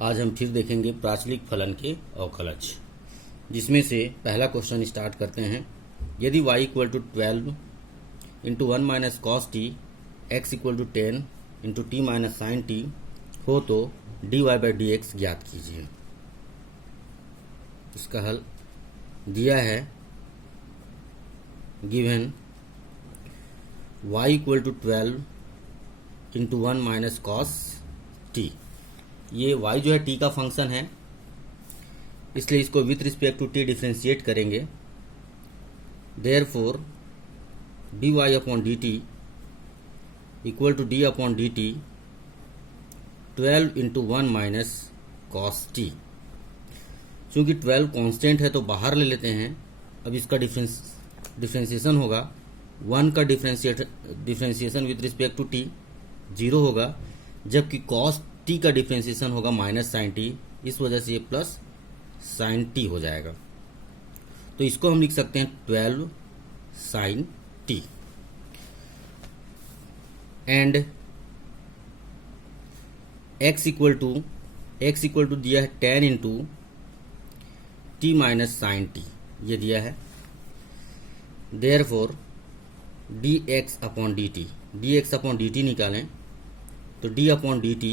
आज हम फिर देखेंगे प्राचलिक फलन के अवकलज, जिसमें से पहला क्वेश्चन स्टार्ट करते हैं। यदि y equal to 12 into 1 minus cos t x equal to 10 into t minus sine t हो तो dy बाई डी एक्स ज्ञात कीजिए। इसका हल दिया है, given y equal to 12 into 1 minus cos t. ये y जो है t का फंक्शन है, इसलिए इसको with respect to t differentiate करेंगे। Therefore dy upon d t equal to d upon d t 12 into 1 minus cos t. चूँकि 12 constant है तो बाहर ले लेते हैं। अब इसका डिफ्रेंशिएशन होगा, 1 का differentiation with respect to t 0 होगा, जबकि कॉस टी का डिफ्रेंशिएशन होगा माइनस साइन टी। इस वजह से ये प्लस साइन टी हो जाएगा। तो इसको हम लिख सकते हैं 12 sine t. And x equal to दिया है 10 into t minus sine t, ये दिया है। Therefore dx upon d t निकालें तो d अपॉन डी टी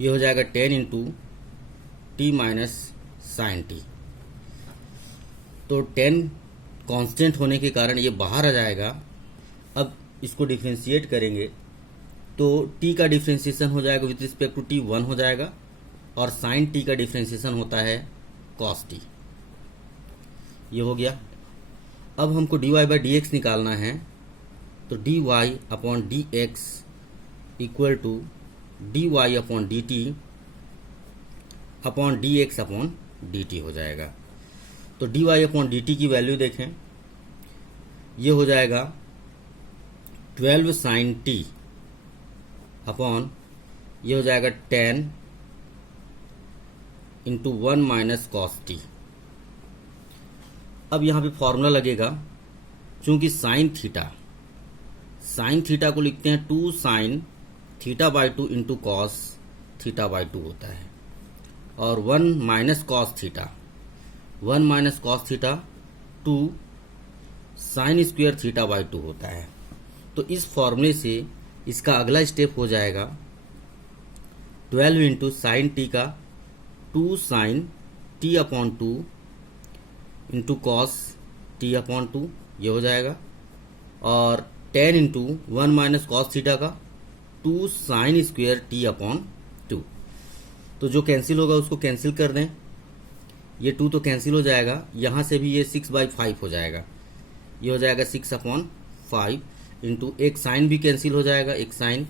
ये हो जाएगा 10 into t minus sine t. तो 10 कांस्टेंट होने के कारण ये बाहर आ जाएगा। अब इसको डिफ्रेंशिएट करेंगे तो t का डिफ्रेंशिएशन हो जाएगा विथ रिस्पेक्ट टू t 1 हो जाएगा, और साइन t का डिफ्रेंशिएशन होता है cos t। ये हो गया। अब हमको dy बाई डी एक्स निकालना है, तो dy upon d x equal to dy upon d t upon d x upon d t हो जाएगा। तो dy अपॉन डी टी की वैल्यू देखें, ये हो जाएगा 12 साइन टी अपॉन ये हो जाएगा 10 इंटू 1 माइनस कॉस टी। अब यहाँ पे फॉर्मूला लगेगा, चूंकि साइन थीटा को लिखते हैं 2 sine theta by 2 into cos theta by 2 होता है, और 1 minus cos theta 2 sine square theta by 2 होता है। तो इस फॉर्मूले से इसका अगला स्टेप हो जाएगा 12 इंटू साइन टी का 2 sine t upon 2 into cos t upon 2, ये हो जाएगा, और 10 इंटू 1 माइनस कॉस थीटा का 2 साइन स्क्वायर टी अपॉन 2। तो जो कैंसिल होगा उसको कैंसिल कर दें, ये 2 तो कैंसिल हो जाएगा, यहाँ से भी ये 6/5 हो जाएगा, ये हो जाएगा 6 अपॉन 5 इंटू एक साइन भी कैंसिल हो जाएगा, एक साइन,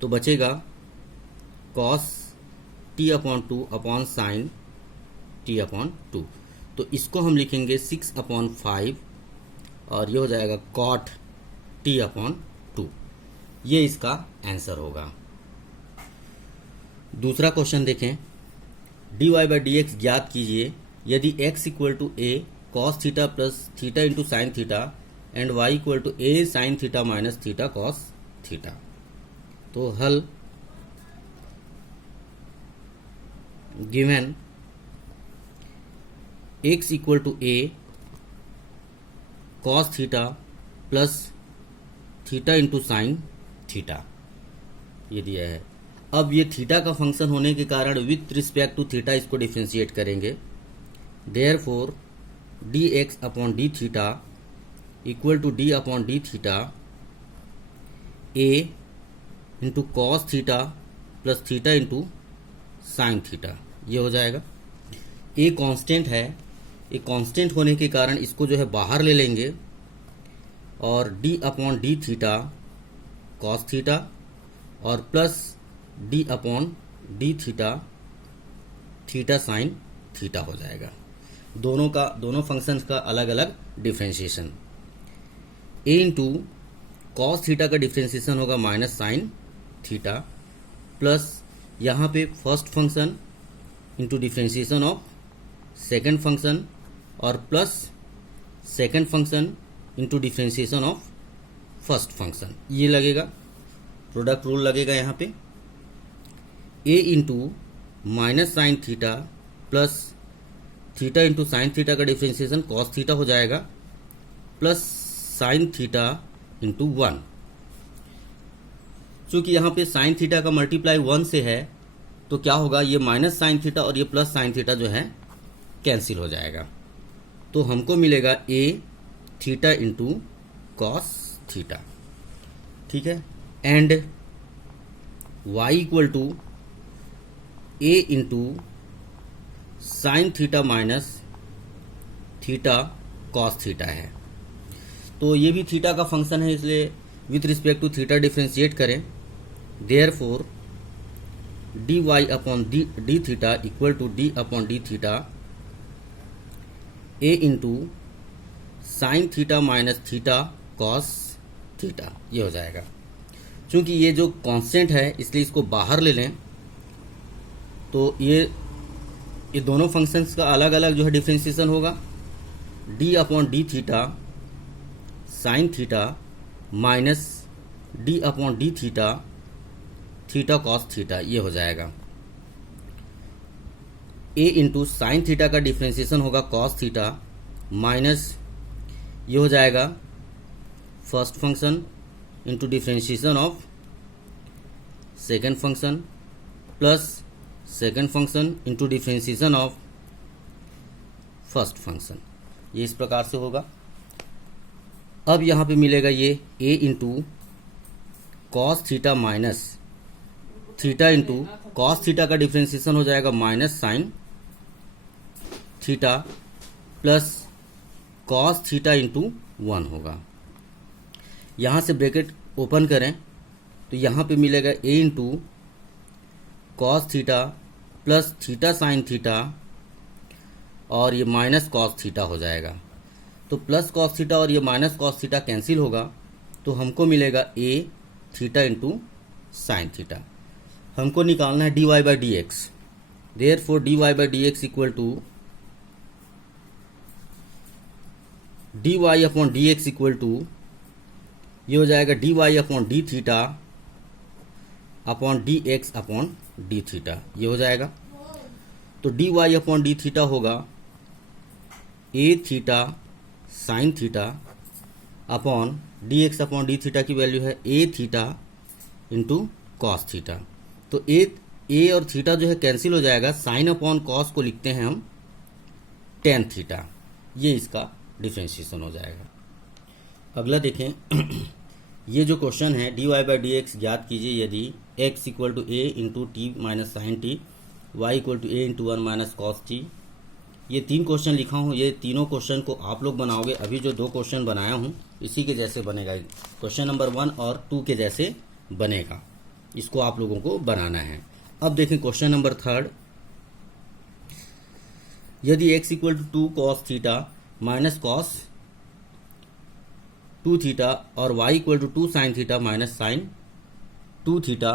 तो बचेगा cos t upon 2 upon sine t upon 2। तो इसको हम लिखेंगे 6 अपॉन 5 और ये हो जाएगा कॉट टी अपॉन 2। ये इसका आंसर होगा। दूसरा क्वेश्चन देखें, dy बाई डी एक्स ज्ञात कीजिए यदि x equal to a cos theta plus theta into sine theta and y equal to a sine theta minus theta cos theta. तो हल given x equal to a cos theta plus theta into sine theta, ये दिया है। अब ये theta का function होने के कारण विथ रिस्पेक्ट टू थीटा इसको डिफ्रेंशिएट करेंगे। Therefore d x upon d theta equal to d upon d theta a into cos theta plus theta into sine theta, ये हो जाएगा। ए कांस्टेंट है, ये कांस्टेंट होने के कारण इसको जो है बाहर ले लेंगे, और d upon d theta cos theta और plus d upon d theta theta sine theta हो जाएगा। दोनों फंक्शंस का अलग अलग differentiation. A into cos theta का डिफ्रेंशिएशन होगा माइनस साइन थीटा, प्लस यहाँ पे first function into differentiation of second function, और plus second function into differentiation of first function, ये लगेगा, प्रोडक्ट रूल लगेगा यहाँ पे। A into minus sine theta plus theta into sine theta का differentiation cos theta हो जाएगा प्लस साइन थीटा इंटू 1। चूंकि यहाँ पे साइन थीटा का मल्टीप्लाई 1 से है तो क्या होगा, ये माइनस साइन थीटा और ये प्लस साइन थीटा जो है कैंसिल हो जाएगा। तो हमको मिलेगा a theta into cos theta, ठीक है। And y equal to a into sine theta minus theta cos theta है। तो ये भी थीटा का फंक्शन है, इसलिए with respect to theta differentiate करें। Therefore d y upon d theta equal to d upon d theta a into sine theta minus theta cos theta, ये हो जाएगा। चूंकि ये जो कांस्टेंट है इसलिए इसको बाहर ले लें, तो ये दोनों फंक्शंस का अलग अलग जो है डिफ्रेंशिएशन होगा। D upon d theta sine theta minus D upon d theta theta cos theta, ये हो जाएगा। ए इंटू साइन थीटा का डिफ्रेंशिएशन होगा कॉस थीटा माइनस ये हो जाएगा first function into differentiation of second function plus second function into differentiation of first function, ये इस प्रकार से होगा। अब यहाँ पे मिलेगा ये a into cos theta minus theta into cos theta का डिफ्रेंशिएशन हो जाएगा minus sine theta plus cos theta into 1 होगा। यहाँ से ब्रैकेट ओपन करें तो यहाँ पे मिलेगा a into cos theta plus theta sine theta और ये माइनस कॉस थीटा हो जाएगा। तो प्लस कॉस थीटा और ये माइनस कॉस थीटा कैंसिल होगा, तो हमको मिलेगा a theta into sine theta. हमको निकालना है d y by d x. Therefore d y by d x equal to d y upon d x equal to ये हो जाएगा d y upon d theta upon d x upon d theta, ये हो जाएगा। तो d y upon d theta होगा a theta sine theta upon d x upon d theta की value है ए थीटा इंटू कॉस थीटा। तो ए और theta जो है कैंसिल हो जाएगा, साइन अपॉन कॉस को लिखते हैं हम टेन थीटा, ये इसका डिफ्रेंशिएशन हो जाएगा। अगला देखें ये जो क्वेश्चन है d y by d x ज्ञात कीजिए यदि x equal to a into t minus sine t y equal to a into 1 minus cos t. ये 3 क्वेश्चन लिखा हूँ, ये तीनों क्वेश्चन को आप लोग बनाओगे। अभी जो 2 क्वेश्चन बनाया हूँ इसी के जैसे बनेगा, क्वेश्चन नंबर 1 और 2 के जैसे बनेगा, इसको आप लोगों को बनाना है। अब देखें क्वेश्चन नंबर 3, यदि x equal to 2 cos theta minus cos 2 theta और y equal to 2 sine theta minus sine 2 theta,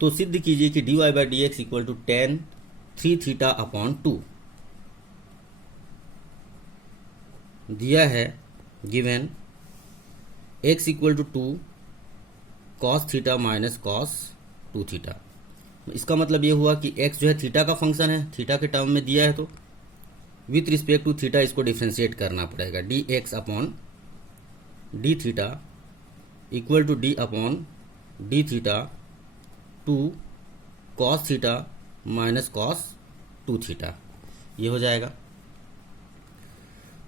तो सिद्ध कीजिए कि d y by d x equal to tan 3 theta upon 2 दिया है। Given x equal to 2 cos theta minus cos 2 theta. इसका मतलब ये हुआ कि x जो है थीटा का फंक्शन है, थीटा के टर्म में दिया है, तो विथ रिस्पेक्ट टू थीटा इसको डिफ्रेंशिएट करना पड़ेगा। D x upon d theta equal to d upon d theta 2 cos theta minus cos 2 theta, ये हो जाएगा।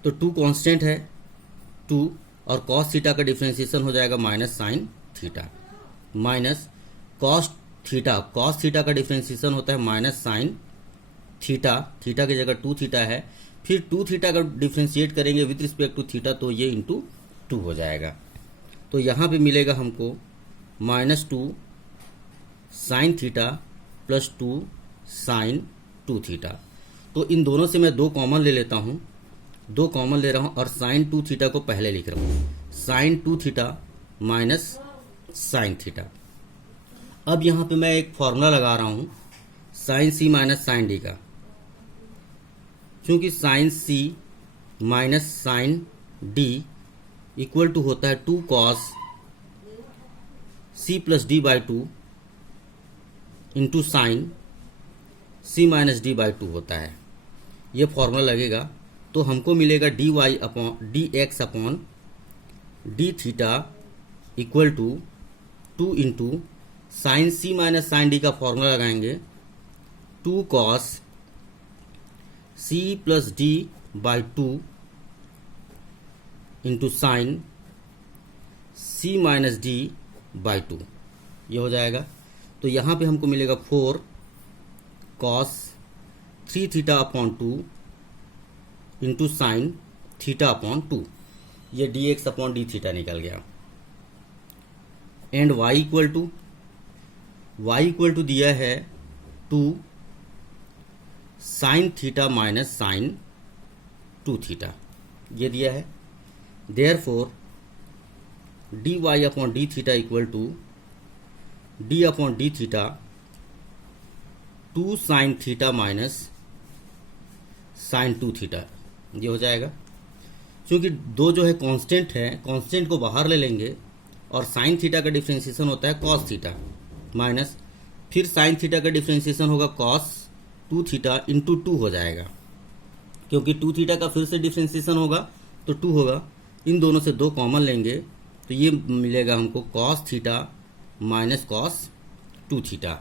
तो 2 कांस्टेंट है 2 और कॉस थीटा का डिफ्रेंशिएशन हो जाएगा minus sine theta minus cos theta, cos theta का डिफ्रेंशिएशन होता है माइनस साइन थीटा, थीटा की जगह 2 थीटा है, फिर 2 थीटा का डिफ्रेंशिएट करेंगे विथ रिस्पेक्ट टू थीटा, तो ये इंटू 2 हो जाएगा। तो यहाँ पे मिलेगा हमको -2 sine theta plus 2 sine 2 theta. तो इन दोनों से मैं 2 कॉमन ले लेता हूँ, 2 कॉमन ले रहा हूँ और साइन 2 थीटा को पहले लिख रहा हूँ, sine 2 theta minus sine theta. अब यहाँ पे मैं एक फॉर्मूला लगा रहा हूँ sine c minus sine d का, क्योंकि sine c minus sine d equal to होता है 2 cos c plus d by 2 into sine c minus d by two होता है। ये फॉर्मूला लगेगा तो हमको मिलेगा d y upon d x upon d theta equal to 2 into sine c minus sine d का फॉर्मूला लगाएंगे 2 cos c plus d by two into sine c minus d by two, ये हो जाएगा। तो यहाँ पे हमको मिलेगा 4 cos 3 theta upon 2 into sine theta upon 2, ये d x upon d theta निकल गया। एंड y इक्वल टू दिया है 2 sine theta minus sine 2 theta, ये दिया है। Therefore d y upon d theta equal to d upon d theta 2 sine theta minus sine 2 theta, ये हो जाएगा। क्योंकि दो जो है कांस्टेंट है, कांस्टेंट को बाहर ले लेंगे और साइन थीटा का डिफ्रेंशिएशन होता है कॉस थीटा माइनस फिर साइन थीटा का डिफ्रेंशिएशन होगा कॉस 2 थीटा इंटू 2 हो जाएगा। क्योंकि 2 थीटा का फिर से डिफ्रेंशिएशन होगा तो 2 होगा। इन दोनों से 2 कॉमन लेंगे तो ये मिलेगा हमको cos theta minus cos 2 theta.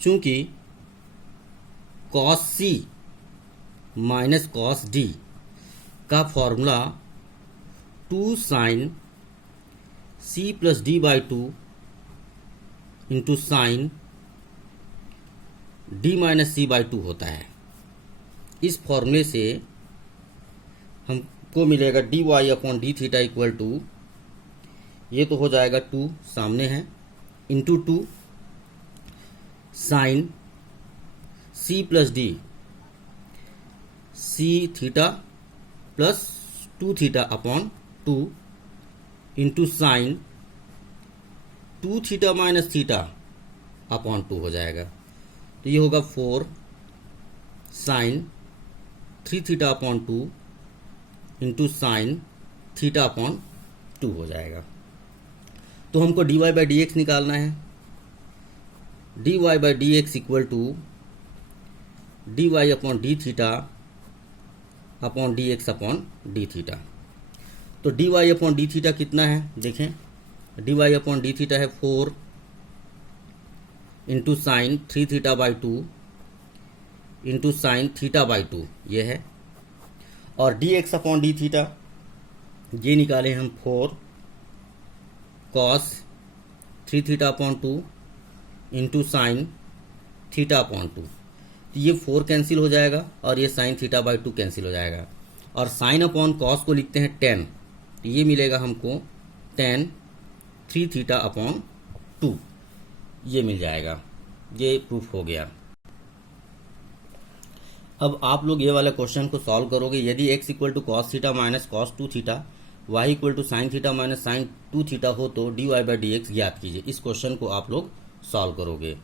चूंकि cos c minus cos d का formula 2 sine c plus d by two into sine d minus c by two होता है। इस फॉर्मूले से हमको मिलेगा d y upon d theta equal to, ये तो हो जाएगा 2 सामने है into 2 sine c plus d c theta plus 2 theta upon 2 into sine 2 theta minus theta upon 2 हो जाएगा। तो ये होगा 4 sine 3 theta upon 2 into sine theta upon 2 हो जाएगा। तो हमको d y by d x निकालना है। D y by d x equal to d y upon d theta upon d x upon d theta. तो d y upon d theta कितना है देखें, d y upon d theta है 4 into sine 3 theta by 2 into sine theta by 2, ये है। और d x upon d theta ये निकाले हम 4 cos 3 theta upon 2 into sine theta upon 2। तो ये 4 कैंसिल हो जाएगा और ये साइन थीटा बाई 2 कैंसिल हो जाएगा। और साइन अपॉन कॉस को लिखते हैं 10, तो ये मिलेगा हमको 10 3 थीटा अपॉन 2, ये मिल जाएगा। ये प्रूफ हो गया। अब आप लोग ये वाला क्वेश्चन को सॉल्व करोगे। यदि x equal to cos theta minus cos 2 theta, y equal to sine theta minus sine 2 theta हो तो d y by d x ज्ञात कीजिए। इस क्वेश्चन को आप लोग सॉल्व करोगे।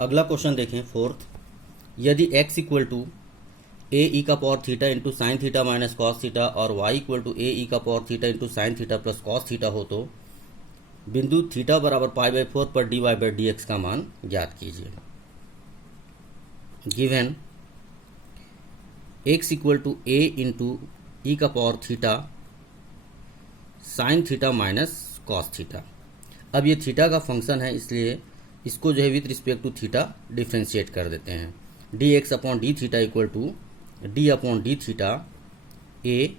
अगला क्वेश्चन देखें 4th, यदि x equal to a e का power theta into sine theta minus cos theta और y equal to a e का power theta into sine theta plus cos theta हो तो बिंदु थीटा बराबर पाई बाई 4 पर d y by d x का मान ज्ञात कीजिए। Given x equal to a into e का power theta sine theta minus cos theta. अब ये थीटा का फंक्शन है इसलिए इसको जो है with respect to theta differentiate कर देते हैं। D x upon d theta equal to d upon d theta a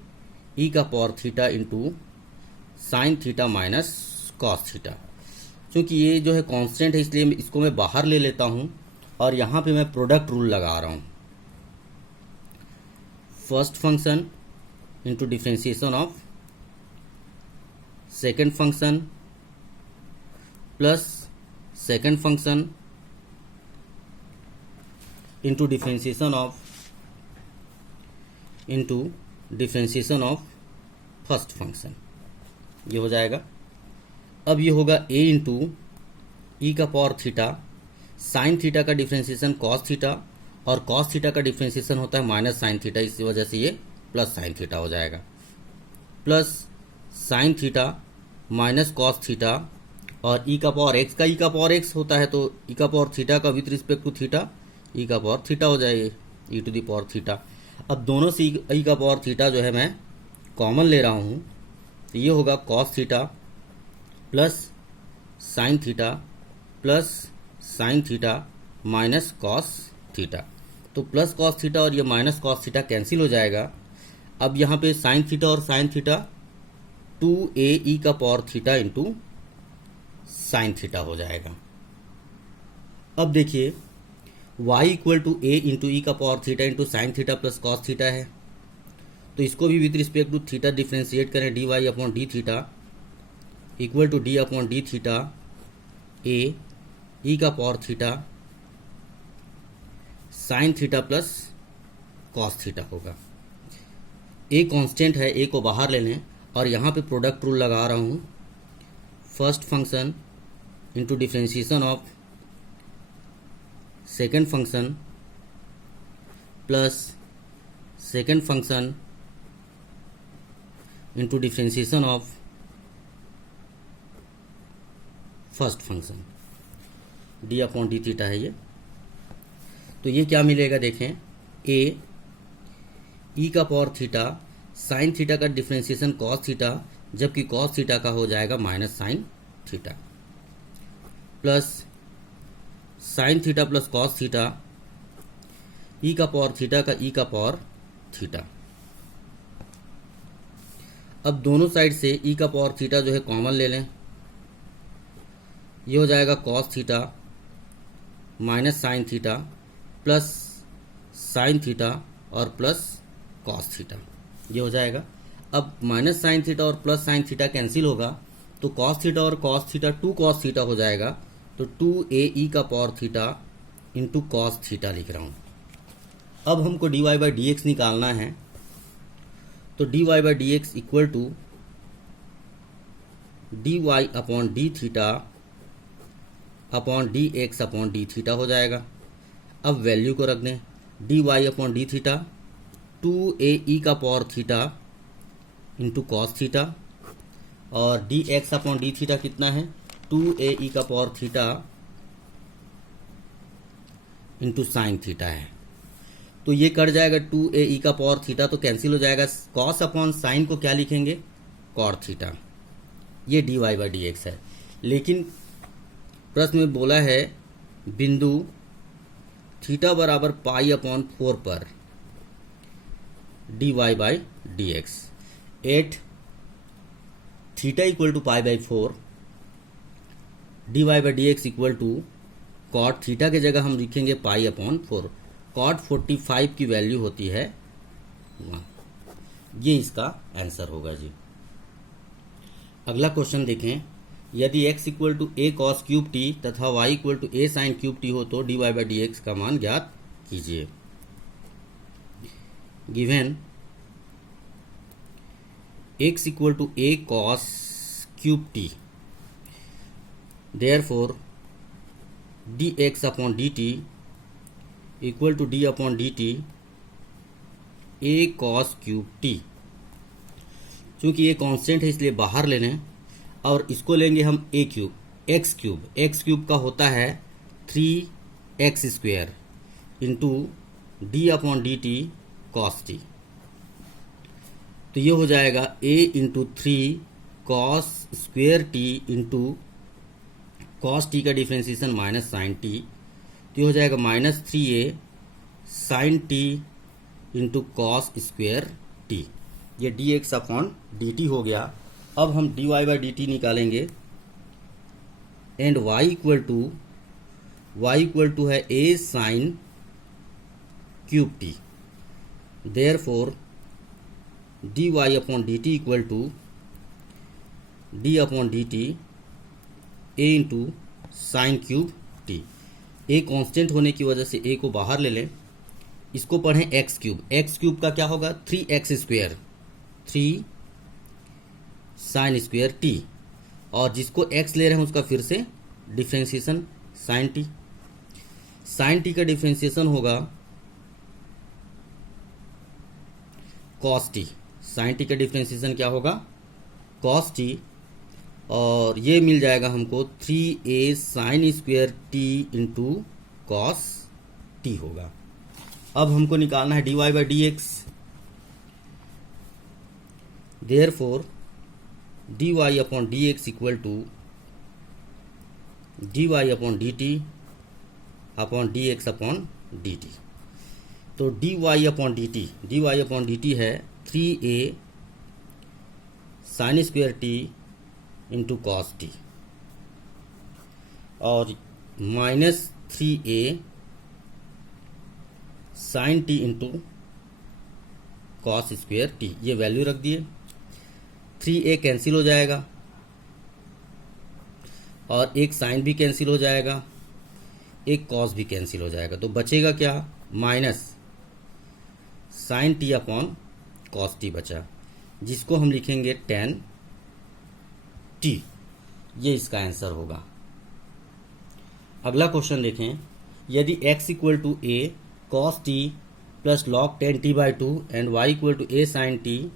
e का power theta into sine theta minus cos theta. क्योंकि ये जो है कांस्टेंट है इसलिए इसको मैं बाहर ले लेता हूँ और यहाँ पे मैं प्रोडक्ट रूल लगा रहा हूँ। First function into differentiation of second function plus second function into differentiation of first function, ये हो जाएगा। अब ये होगा a इंटू ई का पावर थीटा साइन थीटा का डिफ्रेंशिएशन कॉस थीटा और कॉस थीटा का डिफ्रेंशिएशन होता है माइनस साइन थीटा, इसी वजह से ये प्लस साइन थीटा हो जाएगा। Plus sine theta minus cos theta और ई का पावर एक्स का ई का पावर एक्स होता है, तो ई का पावर थीटा का with respect to theta e का पावर थीटा हो जाएगी, ई टू द पावर थीटा। अब दोनों से ई का पावर थीटा जो है मैं कॉमन ले रहा हूँ, तो ये होगा cos theta plus sine theta plus sine theta minus cos theta. तो प्लस कॉस थीटा और ये माइनस कॉस थीटा कैंसिल हो जाएगा। अब यहाँ पे साइन थीटा और साइन थीटा 2a ई का power theta into sine theta हो जाएगा। अब देखिए y equal to a into e का power theta into sine theta plus cos theta है, तो इसको भी with respect to theta differentiate करें, d y upon d theta equal to d upon d theta a e का power theta sine theta plus cos theta होगा। A constant है, ए को बाहर ले लें और यहाँ पे प्रोडक्ट रूल लगा रहा हूँ, first function into differentiation of second function plus second function into differentiation of first function, D upon d theta है ये। तो ये क्या मिलेगा देखें, ए ई का पावर थीटा साइन थीटा का डिफ्रेंशिएशन कॉस थीटा, जबकि कॉस थीटा का हो जाएगा minus sine theta, plus sine theta plus cos theta e का पावर थीटा का ई का पावर थीटा। अब दोनों साइड से ई का पावर थीटा जो है कॉमन ले लें, ये हो जाएगा cos theta minus sine theta plus sine theta और प्लस कॉस थीटा, ये हो जाएगा। अब माइनस साइन थीटा और प्लस साइन थीटा कैंसिल होगा, तो कॉस थीटा और कॉस थीटा 2 कॉस थीटा हो जाएगा, तो 2a ई का power theta into cos theta लिख रहा हूँ। अब हमको dy बाई डी एक्स निकालना है, तो dy by d x equal to d y upon d theta upon d x upon d theta हो जाएगा। अब वैल्यू को रख दें, d y upon d theta 2a e का power theta into cos theta और d x upon d theta कितना है 2a ई का power theta into sine theta है। तो ये कट जाएगा 2a ई का पावर थीटा, तो कैंसिल हो जाएगा। कॉस अपॉन साइन को क्या लिखेंगे, कॉट थीटा। ये d y by d x है। लेकिन प्रश्न में बोला है बिंदु थीटा बराबर पाई अपॉन 4 पर d y by d x at theta equal to pi by 4 d y by d x equal to cot theta के जगह हम लिखेंगे पाई अपॉन 4। कॉट 45 की वैल्यू होती है 1। ये इसका आंसर होगा जी। अगला क्वेश्चन देखें, यदि x equal to a cos cube t तथा y equal to a sine cube t हो तो d y by d x का मान ज्ञात कीजिए। Given x equal to a cos cube t, therefore d x upon d t equal to d upon d t a cos cube t. चूंकि ये constant है इसलिए बाहर ले लें और इसको लेंगे हम a cube x cube. X cube का होता है 3x square into d upon d t cos t. तो ये हो जाएगा a into 3 cos square t into cos t का डिफ्रेंशिएशन माइनस साइन टी, तो ये हो जाएगा minus 3a sine t into cos square t. ये d x upon d t हो गया। अब हम d y by d t निकालेंगे एंड y इक्वल टू है a sine cube t, therefore d y upon d t equal to d upon d t a into sine cube t. A constant होने की वजह से ए को बाहर ले लें, इसको पढ़ें एक्स क्यूब। एक्स क्यूब का क्या होगा 3x square 3 sine square T, और जिसको x ले रहे हैं उसका फिर से differentiation sine t. Sine t का डिफ्रेंशिएशन होगा कॉस टी। साइन टी का डिफ्रेंशिएशन क्या होगा कॉस टी, और ये मिल जाएगा हमको 3a sine square t into cos t होगा। अब हमको निकालना है dy by d x. Therefore dy upon d x equal to dy upon d t upon d x upon d t. तो dy अपॉन डी टी है 3a sine square t into cos t और minus 3a sine t into cos square t. ये value रख दिए, 3a cancel हो जाएगा और एक साइन भी कैंसिल हो जाएगा, एक कॉस भी कैंसिल हो जाएगा। तो बचेगा क्या, minus sine t upon cos t बचा, जिसको हम लिखेंगे tan टी। ये इसका आंसर होगा। अगला क्वेश्चन देखें, यदि x equal to a cos t plus log tan t by two and y equal to a sine t,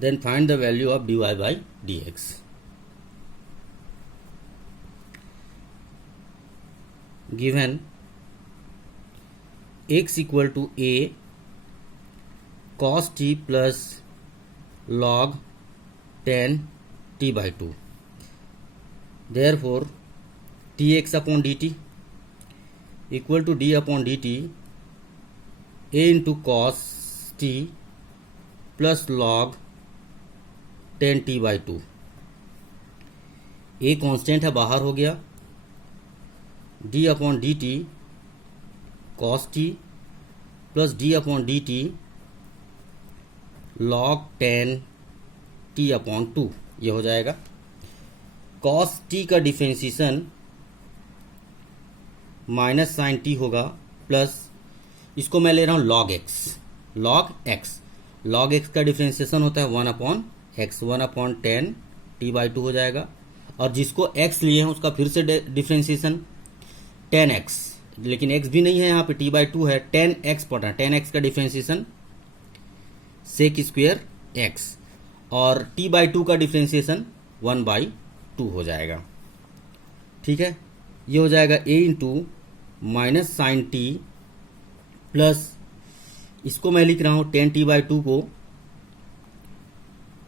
then find the value of dy by d x. Given x equal to a cos t plus log tan t by two, therefore dx upon dt equal to d upon dt a into cos t plus log tan t by two. a constant है, बाहर हो गया, d upon dt cos t plus d upon dt log tan T upon to, ये हो जाएगा। Cos t का differentiation minus sine T होगा, plus इसको मैं ले रहा हूँ लॉग एक्स। लॉग एक्स का डिफरेंशिएशन होता है 1 upon x, 1 upon ten t by two हो जाएगा। और जिसको x लिए हैं उसका फिर से डिफरेंशिएशन 10x, लेकिन x भी नहीं है यहाँ पे, टी बाई टू है, 10x पढ़ना, 10x का डिफरेंशिएशन सेक स्क्वेयर x और t बाई टू का डिफरेंशिएशन 1 बाई टू हो जाएगा। ठीक है, ये हो जाएगा a into minus sine t plus इसको मैं लिख रहा हूँ टेन टी बाई टू को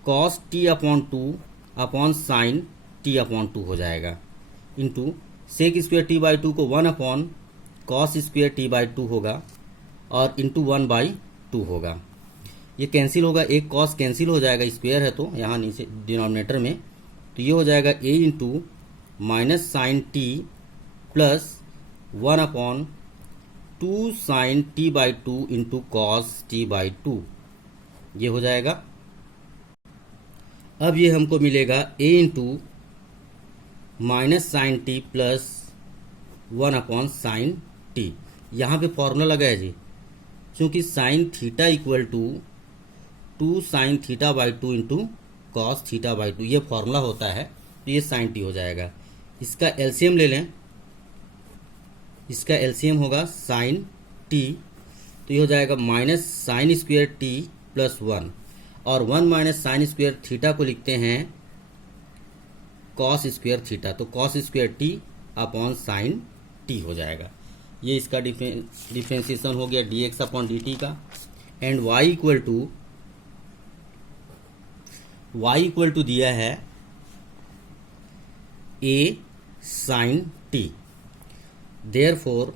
cos t upon two upon sine t upon two हो जाएगा, into sec square t by two को 1 upon cos square t by two होगा और इंटू 1 बाई टू होगा। ये कैंसिल होगा, एक कॉस कैंसिल हो जाएगा, स्क्वेयर है तो यहाँ नीचे डिनोमिनेटर में, तो ये हो जाएगा a into minus sine t plus 1 upon two sine t by two into cos t by two, ये हो जाएगा। अब ये हमको मिलेगा a into minus sine t plus 1 upon sine t. यहाँ पे फॉर्मूला लगा है जी, क्योंकि sine theta equal to 2 sine theta by two into cos theta by two, ये फॉर्मूला होता है, तो ये साइन टी हो जाएगा। इसका एलसीएम ले लें, इसका एलसीएम होगा साइन टी, तो ये हो जाएगा minus sine square T plus 1 और 1 माइनस साइन स्क्वेयर थीटा को लिखते हैं कॉस स्क्वेयर थीटा, तो cos square t upon sine t हो जाएगा। ये इसका डिफरेंशिएशन हो गया dx अपॉन dt का। एंड y इक्वल टू दिया है a sine t, therefore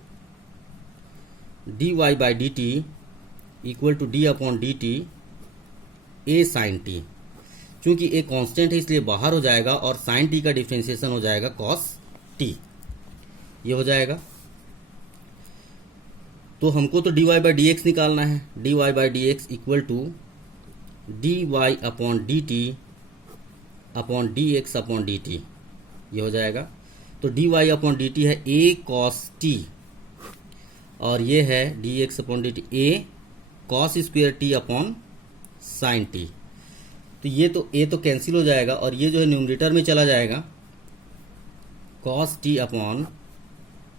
dy by dt equal to d upon dt a sine t. चूंकि a कांस्टेंट है इसलिए बाहर हो जाएगा और साइन टी का डिफरेंशिएशन हो जाएगा कॉस टी, ये हो जाएगा। तो हमको तो dy बाई डी एक्स निकालना है, dy by d x equal to dy upon d t upon d x upon d t, ये हो जाएगा। तो dy अपॉन डी टी है a कॉस टी और ये है dx upon d t a cos square t upon sine t. तो ये तो a तो कैंसिल हो जाएगा और ये जो है न्यूमरेटर में चला जाएगा, cos t upon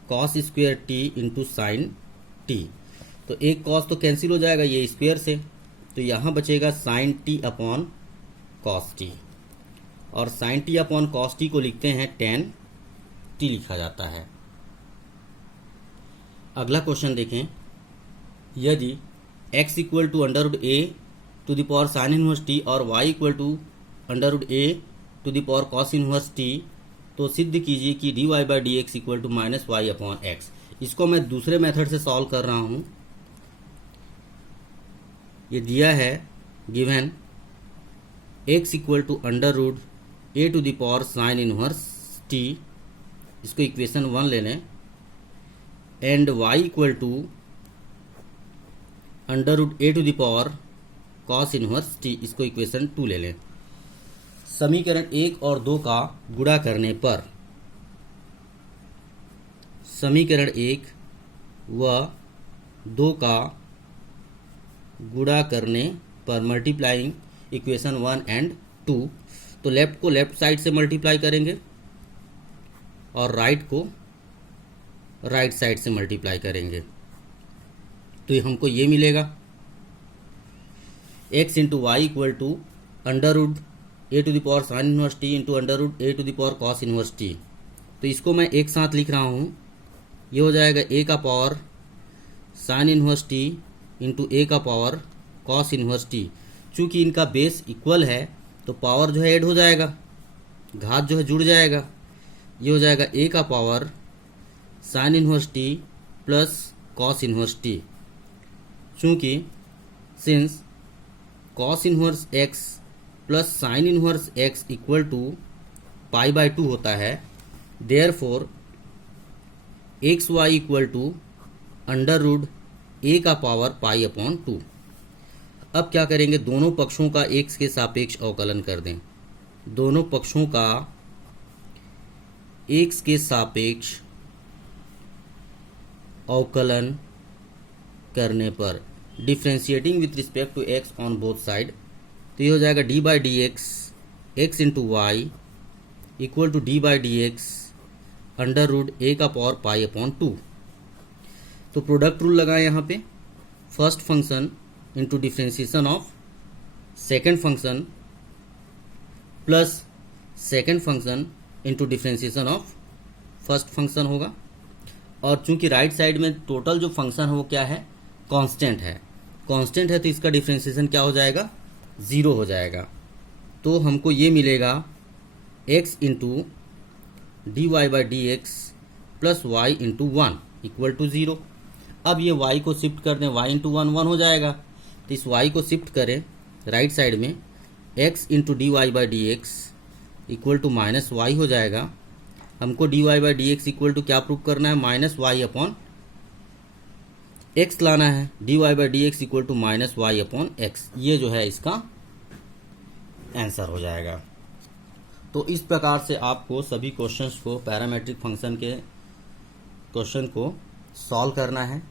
cos square t into sine t. तो एक कॉस तो कैंसिल हो जाएगा ये स्क्वेयर से, तो यहाँ बचेगा sine t upon cos t. और sine t upon cos t को लिखते हैं टेन टी लिखा जाता है। अगला क्वेश्चन देखें, यदि x equal to under root a to the power sine inverse t और y equal to under root a to the power cos inverse t, तो सिद्ध कीजिए कि dy by d x equal to minus y upon x. इसको मैं दूसरे method से solve कर रहा हूं। ये दिया है given x equal to under root a to the power sine inverse t, इसको इक्वेशन 1 ले लें, and y equal to under root a to the power cos inverse t, इसको इक्वेशन 2 ले लें। समीकरण 1 और 2 का गुणा करने पर समीकरण 1 व 2 का गुणा करने पर मल्टीप्लाइंग इक्वेशन 1 एंड 2, तो लेफ्ट को लेफ्ट साइड से मल्टीप्लाई करेंगे और राइट को राइट साइड से मल्टीप्लाई करेंगे, तो हमको ये मिलेगा x into y equal to under root a to the power sine inverse t into under root a to the power cos inverse t. तो इसको मैं एक साथ लिख रहा हूँ, ये हो जाएगा a का power sine inverse t into a का पावर कॉस इनवर्स टी। चूँकि इनका बेस इक्वल है तो पावर जो है ऐड हो जाएगा, घात जो है जुड़ जाएगा। ये हो जाएगा a का power sine inverse t plus cos inverse t. चूँकि since cos inverse x plus sine inverse x equal to pi by 2 होता है, therefore x y equal to under root a का पावर पाई अपॉन 2। अब क्या करेंगे, दोनों पक्षों का x के सापेक्ष अवकलन कर दें। दोनों पक्षों का x के सापेक्ष अवकलन करने पर differentiating with respect to x on both side, तो ये हो जाएगा d by d x x into y equal to d by d x under root a का पावर पाई अपॉन 2। तो प्रोडक्ट रूल लगाएं यहाँ पे, first function into differentiation of second function plus second function into differentiation of first function होगा। और चूंकि right side में total जो फंक्शन है वो क्या है, कांस्टेंट है। कांस्टेंट है तो इसका डिफ्रेंशिएशन क्या हो जाएगा, 0 हो जाएगा। तो हमको ये मिलेगा x into d y by d x plus y into 1 equal to 0। अब ये y को शिफ्ट कर दें, y इंटू 1 1 हो जाएगा, तो इस y को शिफ्ट करें राइट साइड में, x into d y by d x equal to minus y हो जाएगा। हमको d y by d x equal to क्या प्रूव करना है, माइनस वाई अपॉन एक्स लाना है। D y by d x equal to minus y upon x, ये जो है इसका आंसर हो जाएगा। तो इस प्रकार से आपको सभी क्वेश्चंस को, पैरामेट्रिक फंक्शन के क्वेश्चन को सॉल्व करना है।